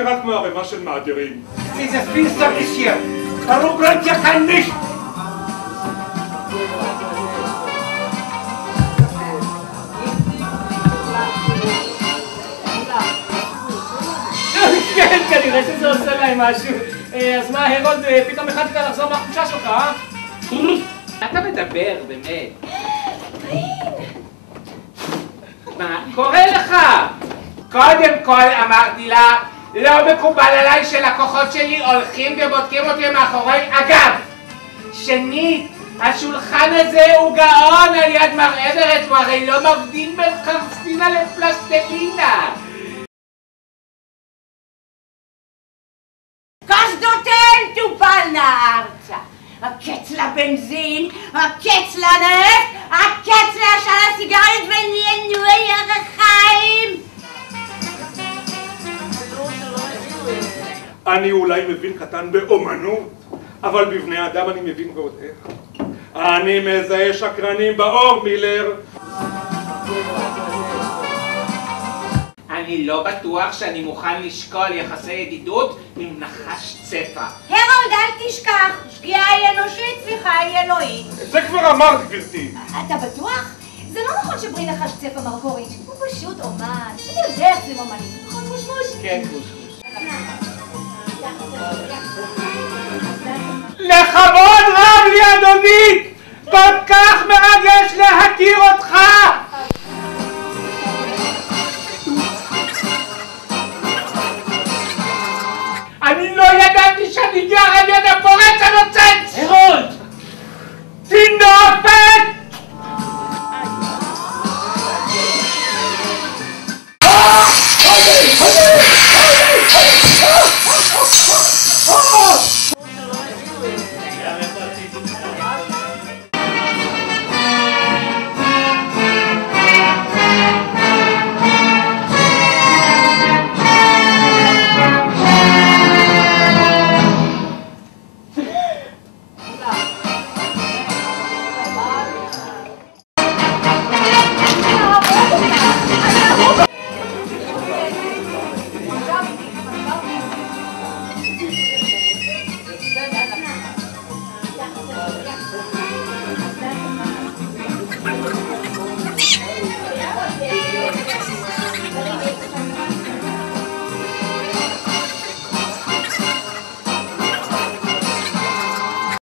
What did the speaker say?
נראה כמו ערימה של מאגרים. Dieses Finster ist hier. Warum brennt hier kein Licht? כן, כנראה שזה עושה להם משהו. אז מה, הרולד, פתאום החלטת לחזור מהחופשה שלך, אה? אתה מדבר, באמת. מה קורה לך? קודם כל אמרתי לה, לא מקובל עליי שלקוחות שלי הולכים ובודקים אותי מאחורי הגב. שנית, השולחן הזה הוא גאון על יד מר אברט, הוא הרי לא מבדיל בין חרסינה לפלסטלינה. קסדותיהן תופלנה ארצה. הקץ לבנזין, הקץ לנפט, הקץ לעשן הסיגריות ונענועי הרחיים. אני אולי מבין קטן באומנות, אבל בבני אדם אני מבין ועוד איך. אני מזהה שקרנים באור, מילר. אני לא בטוח שאני מוכן לשקול יחסי ידידות עם נחש צפה. הרולד, אל תשכח, שגיאה היא אנושית, סליחה היא אלוהית. זה כבר אמרת, גברתי. אתה בטוח? זה לא נכון שברי נחש צפה מרקוריץ', הוא פשוט אומן. אתה יודע איך זה אומנים, נכון מושמוש? כן, מושמוש. לכבוד רב לי, אדוני! כל כך מרגש להכיר אותך! אני לא ידעתי שאני גר על יד הפועל!